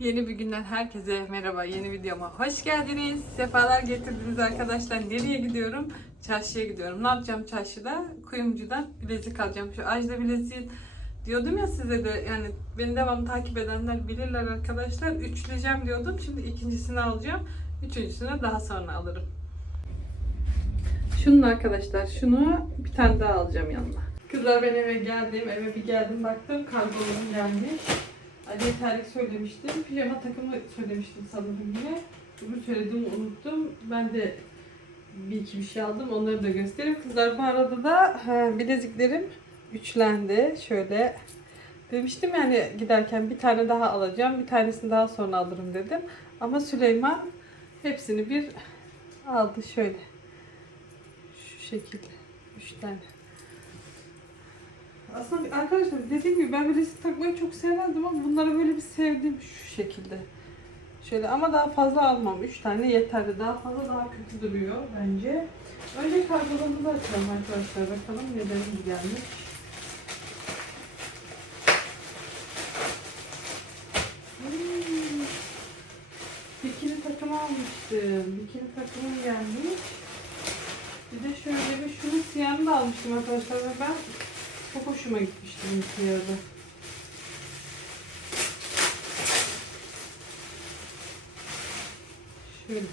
Yeni bir günden herkese merhaba. Yeni videoma hoş geldiniz. Sefalar getirdiniz arkadaşlar. Nereye gidiyorum? Çarşıya gidiyorum. Ne yapacağım çarşıda? Kuyumcudan bilezik alacağım. Şu Ajda bileziği diyordum ya size de yani beni devamlı takip edenler bilirler arkadaşlar. Üçleyeceğim diyordum. Şimdi ikincisini alacağım. Üçüncüsünü daha sonra alırım. Şunun arkadaşlar şunu bir tane daha alacağım yanına. Kızlar ben eve geldim. Eve bir geldim baktım. Kargolarım gelmiş. Ali terlik söylemiştim. Pijama takımı söylemiştim sanırım yine. Öbür söylediğimi unuttum. Ben de bir iki bir şey aldım. Onları da göstereyim. Kızlar bu arada da he, bileziklerim üçlendi. Şöyle demiştim yani giderken bir tane daha alacağım. Bir tanesini daha sonra alırım dedim. Ama Süleyman hepsini bir aldı şöyle. Şu şekilde. Üç tane. Aslında arkadaşlar dediğim gibi ben bilezik takmayı çok sevmezdim ama bunları böyle bir sevdim şu şekilde. Şöyle ama daha fazla almam. 3 tane yeterli. Daha fazla daha kötü duruyor bence. Önce kargolarımızı açalım arkadaşlar. Bakalım nelerimiz gelmiş. Hmm. Bikini takımı almıştım. Bikini takımım gelmiş. Bir de şöyle bir şunu siyahını da almıştım arkadaşlar ben çok hoşuma gitmişti bu siyahı. Şöyle.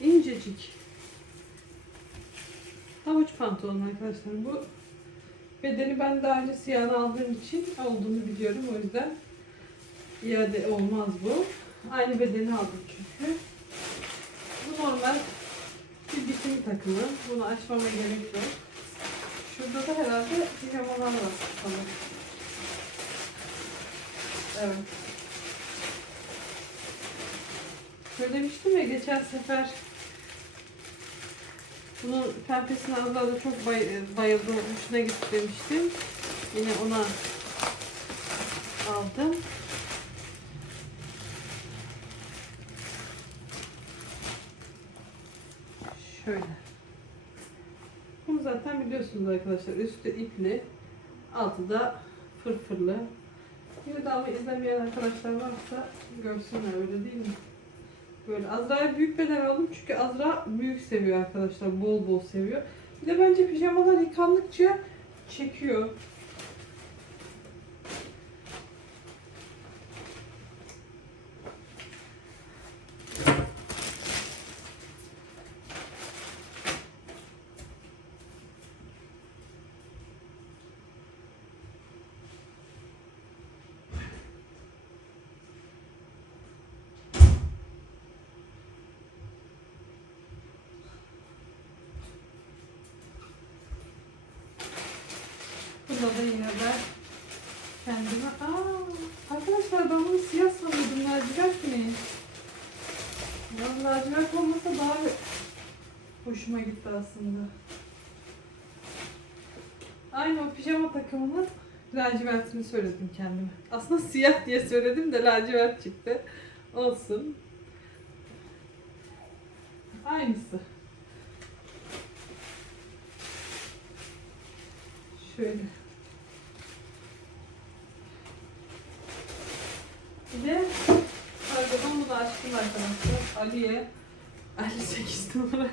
İncecik. Havuç pantolon arkadaşlar. Bu bedeni ben daha önce siyahını aldığım için olduğunu biliyorum. O yüzden iade olmaz bu. Aynı bedeni aldım çünkü. Bu normal bir bikini takımı. Bunu açmama gerek yok. Şurada da herhalde pijamalar var sanırım. Evet. Söylemiştim ya geçen sefer bunun pembesini azaldı çok bay, bayıldı, hoşuna gitti demiştim. Yine ona aldım. Şöyle. Biliyorsunuz arkadaşlar. Üstü ipli, altı da fırfırlı. Ama izlemeyen arkadaşlar varsa görsünler öyle değil mi? Böyle Azra'ya büyük beden aldım çünkü Azra büyük seviyor arkadaşlar. Bol bol seviyor. Bir de bence pijamalar yıkandıkça çekiyor. Da yine ben kendime... Aa, arkadaşlar ben bunu siyah sanıyordum. Lacivert mi? Ya lacivert olmasa daha hoşuma gitti aslında. Aynı o pijama takımının lacivertini söyledim kendime. Aslında siyah diye söyledim de lacivert çıktı. Olsun. Aynısı. Şöyle. Bir de kargodan bunu açtım arkadaşlar. Ali'ye 58 numara.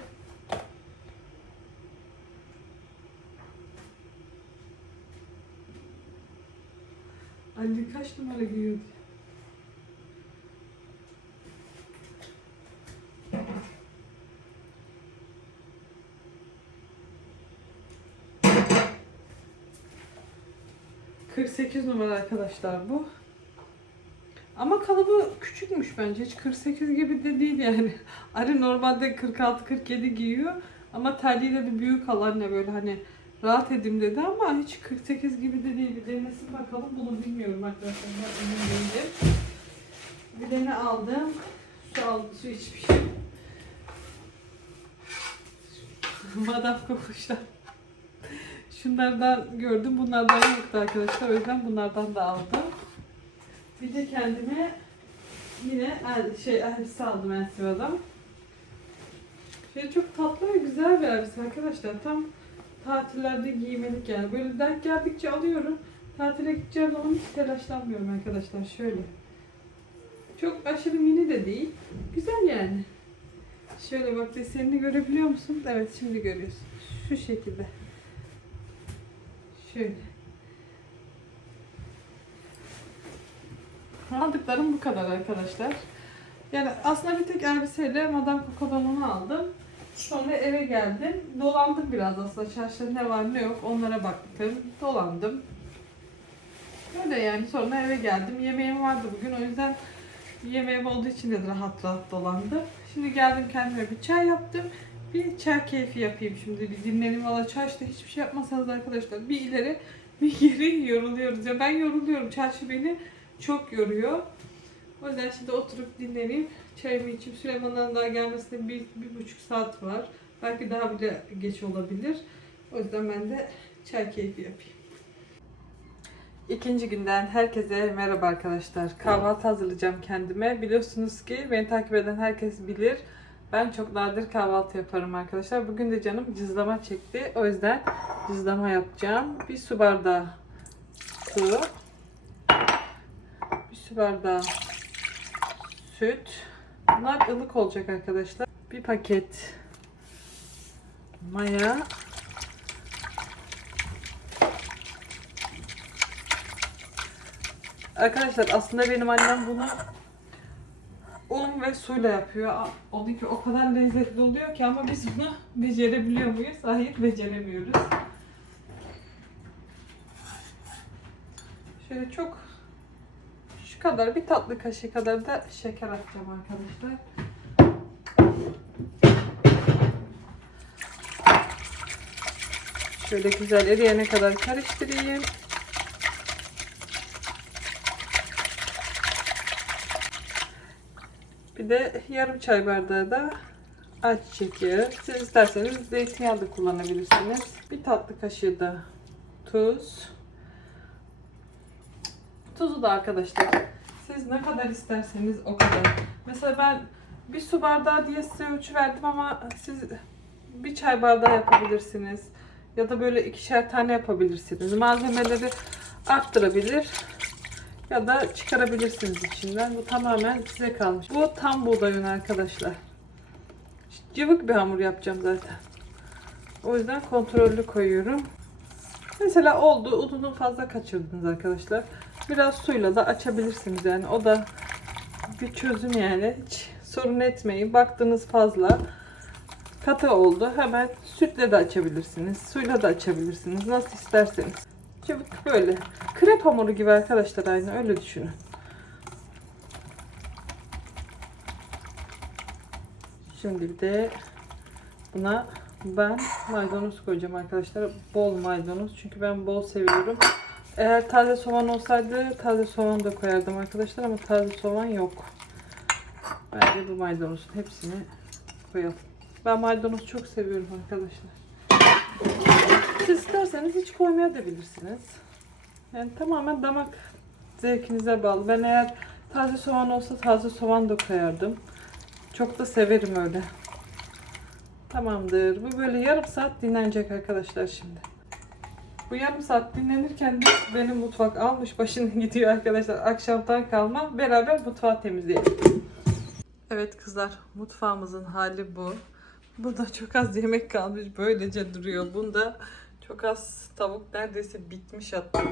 Ali kaç numara giyiyordu? ...48 numara arkadaşlar bu. Ama kalıbı küçükmüş bence. Hiç 48 gibi de değil yani. Ali normalde 46-47 giyiyor. Ama terliğiyle de büyük al anne böyle hani rahat edeyim dedi ama hiç 48 gibi de değil. Bir denesin bakalım. Bunu bilmiyorum arkadaşlar. Ben emin değilim. Bir de ne aldım? Su aldım. Su içmişim. Madaf kokuşlar. Şunlardan gördüm. Bunlardan yoktu arkadaşlar. O yüzden bunlardan da aldım. Bir de kendime yine el, şey elbise aldım Elsiva'dan. Şey çok tatlı ve güzel bir elbise arkadaşlar. Tam tatillerde giymelik yani. Böyle denk geldikçe alıyorum. Tatile gideceğim zaman hiç telaşlanmıyorum arkadaşlar. Şöyle. Çok aşırı mini de değil. Güzel yani. Şöyle bak desenini görebiliyor musun? Evet şimdi görüyorsun. Şu şekilde. Şöyle. Aldıklarım bu kadar arkadaşlar. Yani aslında bir tek elbiseyle Madame Coco'dan aldım. Sonra eve geldim. Dolandım biraz aslında. Çarşıda ne var ne yok onlara baktım. Dolandım. Öyle yani sonra eve geldim. Yemeğim vardı bugün o yüzden yemeğim olduğu için de rahat rahat dolandım. Şimdi geldim kendime bir çay yaptım. Bir çay keyfi yapayım şimdi. Bir dinleneyim. Valla çarşıda hiçbir şey yapmasanız arkadaşlar bir ileri bir geri yoruluyoruz. Ya ben yoruluyorum. Çarşı beni çok yoruyor. O yüzden şimdi oturup dinleneyim. Çayımı içip Süleyman'dan daha gelmesine bir, bir buçuk saat var. Belki daha bile geç olabilir. O yüzden ben de çay keyfi yapayım. İkinci günden herkese merhaba arkadaşlar. Kahvaltı hazırlayacağım kendime. Biliyorsunuz ki beni takip eden herkes bilir. Ben çok nadir kahvaltı yaparım arkadaşlar. Bugün de canım cızlama çekti. O yüzden cızlama yapacağım. Bir su bardağı su. Su bardağı süt. Bunlar ılık olacak arkadaşlar. Bir paket maya. Arkadaşlar aslında benim annem bunu un ve suyla yapıyor. Onunki o kadar lezzetli oluyor ki ama biz bunu becerebiliyor muyuz? Hayır beceremiyoruz. Şöyle çok kadar bir tatlı kaşığı kadar da şeker atacağım arkadaşlar. Şöyle güzel eriyene kadar karıştırayım. Bir de yarım çay bardağı da ayçiçek yağı. Siz isterseniz zeytinyağı da kullanabilirsiniz. Bir tatlı kaşığı da tuz. Tuzu da arkadaşlar siz ne kadar isterseniz o kadar. Mesela ben bir su bardağı diye size ölçü verdim ama siz bir çay bardağı yapabilirsiniz. Ya da böyle ikişer tane yapabilirsiniz. Malzemeleri arttırabilir ya da çıkarabilirsiniz içinden. Bu tamamen size kalmış. Bu tam buğday arkadaşlar. Cıvık bir hamur yapacağım zaten. O yüzden kontrollü koyuyorum. Mesela oldu. Ununu fazla kaçırdınız arkadaşlar. Biraz suyla da açabilirsiniz yani. O da bir çözüm yani. Hiç sorun etmeyin. Baktınız fazla katı oldu. Hemen sütle de açabilirsiniz. Suyla da açabilirsiniz. Nasıl isterseniz. Cıvık böyle. Krep hamuru gibi arkadaşlar aynı öyle düşünün. Şimdi de buna ben maydanoz koyacağım arkadaşlar. Bol maydanoz. Çünkü ben bol seviyorum. Eğer taze soğan olsaydı taze soğan da koyardım arkadaşlar ama taze soğan yok. Bence bu maydanozun hepsini koyalım. Ben maydanoz çok seviyorum arkadaşlar. Siz isterseniz hiç koymaya da bilirsiniz. Yani tamamen damak zevkinize bağlı. Ben eğer taze soğan olsa taze soğan da koyardım. Çok da severim öyle. Tamamdır. Bu böyle yarım saat dinlenecek arkadaşlar şimdi. Bu yarım saat dinlenirken de benim mutfak almış başını gidiyor arkadaşlar. Akşamdan kalma. Beraber mutfağı temizleyelim. Evet kızlar mutfağımızın hali bu. Burada çok az yemek kalmış. Böylece duruyor. Bunda çok az tavuk neredeyse bitmiş hatta.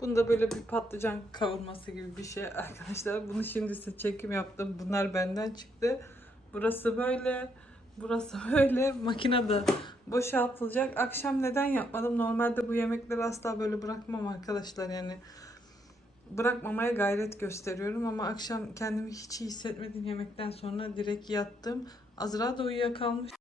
Bunda böyle bir patlıcan kavurması gibi bir şey arkadaşlar. Bunu şimdi size çekim yaptım. Bunlar benden çıktı. Burası böyle. Burası böyle. Makinede boşaltılacak. Akşam neden yapmadım? Normalde bu yemekleri asla böyle bırakmam arkadaşlar. Yani bırakmamaya gayret gösteriyorum ama akşam kendimi hiç iyi hissetmediğim yemekten sonra direkt yattım. Azra da uyuyakalmış.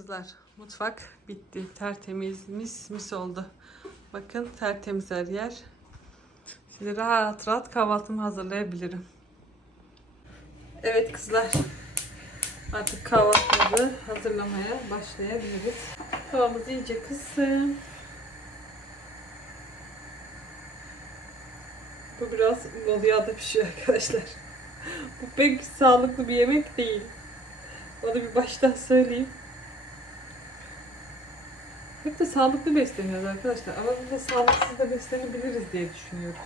Kızlar mutfak bitti. Tertemiz mis mis oldu. Bakın tertemiz her yer. Şimdi rahat rahat kahvaltımı hazırlayabilirim. Evet kızlar. Artık kahvaltımızı hazırlamaya başlayabiliriz. Tavamız iyice kızsın. Bu biraz bol yağda pişiyor arkadaşlar. Bu pek sağlıklı bir yemek değil. Onu bir baştan söyleyeyim. Hep de sağlıklı besleniyoruz arkadaşlar. Ama biz de sağlıksız da beslenebiliriz diye düşünüyorum.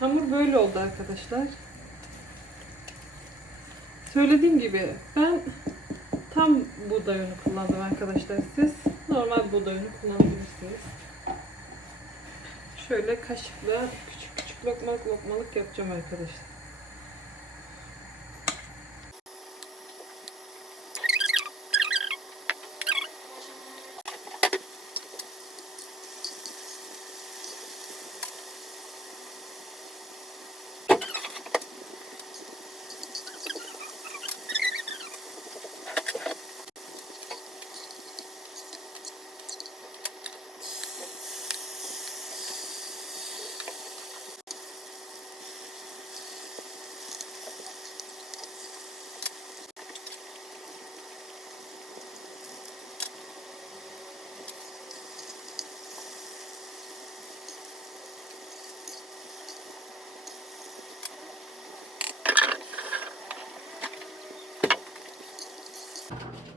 Hamur böyle oldu arkadaşlar. Söylediğim gibi ben tam buğday unu kullandım arkadaşlar. Siz normal buğday unu kullanabilirsiniz. Şöyle kaşıkla küçük küçük lokmalık lokmalık yapacağım arkadaşlar. 음.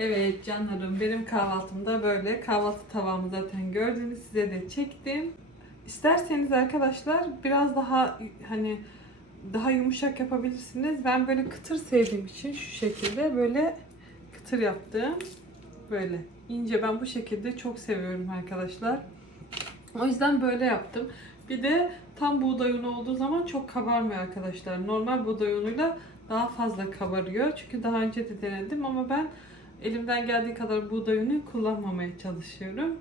Evet canlarım benim kahvaltımda böyle kahvaltı tavamı zaten gördünüz size de çektim. İsterseniz arkadaşlar biraz daha hani daha yumuşak yapabilirsiniz. Ben böyle kıtır sevdiğim için şu şekilde böyle kıtır yaptım. Böyle ince ben bu şekilde çok seviyorum arkadaşlar. O yüzden böyle yaptım. Bir de tam buğday unu olduğu zaman çok kabarmıyor arkadaşlar. Normal buğday unuyla daha fazla kabarıyor. Çünkü daha önce de denedim ama ben elimden geldiği kadar buğday unu kullanmamaya çalışıyorum.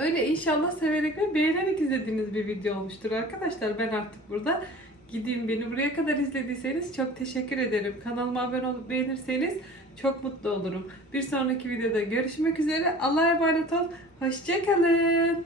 Öyle inşallah severek ve beğenerek izlediğiniz bir video olmuştur arkadaşlar. Ben artık burada gideyim. Beni buraya kadar izlediyseniz çok teşekkür ederim. Kanalıma abone olup beğenirseniz çok mutlu olurum. Bir sonraki videoda görüşmek üzere. Allah'a emanet ol. Hoşçakalın.